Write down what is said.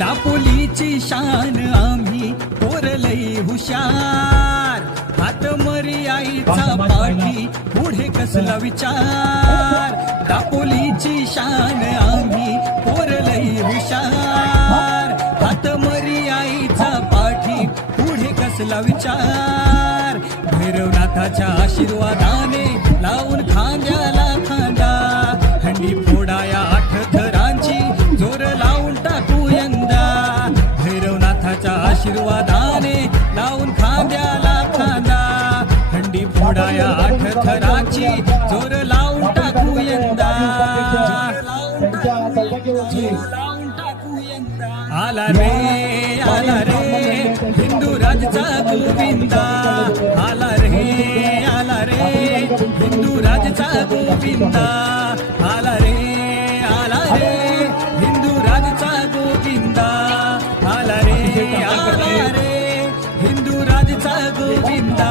दापोलीची शान आम्ही पोरलई हुशार, हात मरी आईचा पाठी पुढे कसला विचार. दापोलीची शान आम्ही पोरलई हुशार, हात मरी आईचा पाठी पुढे कसला विचार. भैरवनाथाच्या आशीर्वादाने लावून खांद्याला खांदा, हंडी फोडाया 8 थरांची जोर लावून टाकू यंदा. भैरवनाथाच्या आशीर्वादाने लावून खांद्याला खांदा, हंडी फोडाया 8 थरांची जोर लावून टाकू यंदा. आला रे हिंदू राजचा गोविंदा, आला रे हिंदू राजचा गोविंदा. आला रे हिंदू राजचा गोविंदा. आला रे हिंदू राजचा गोविंदा.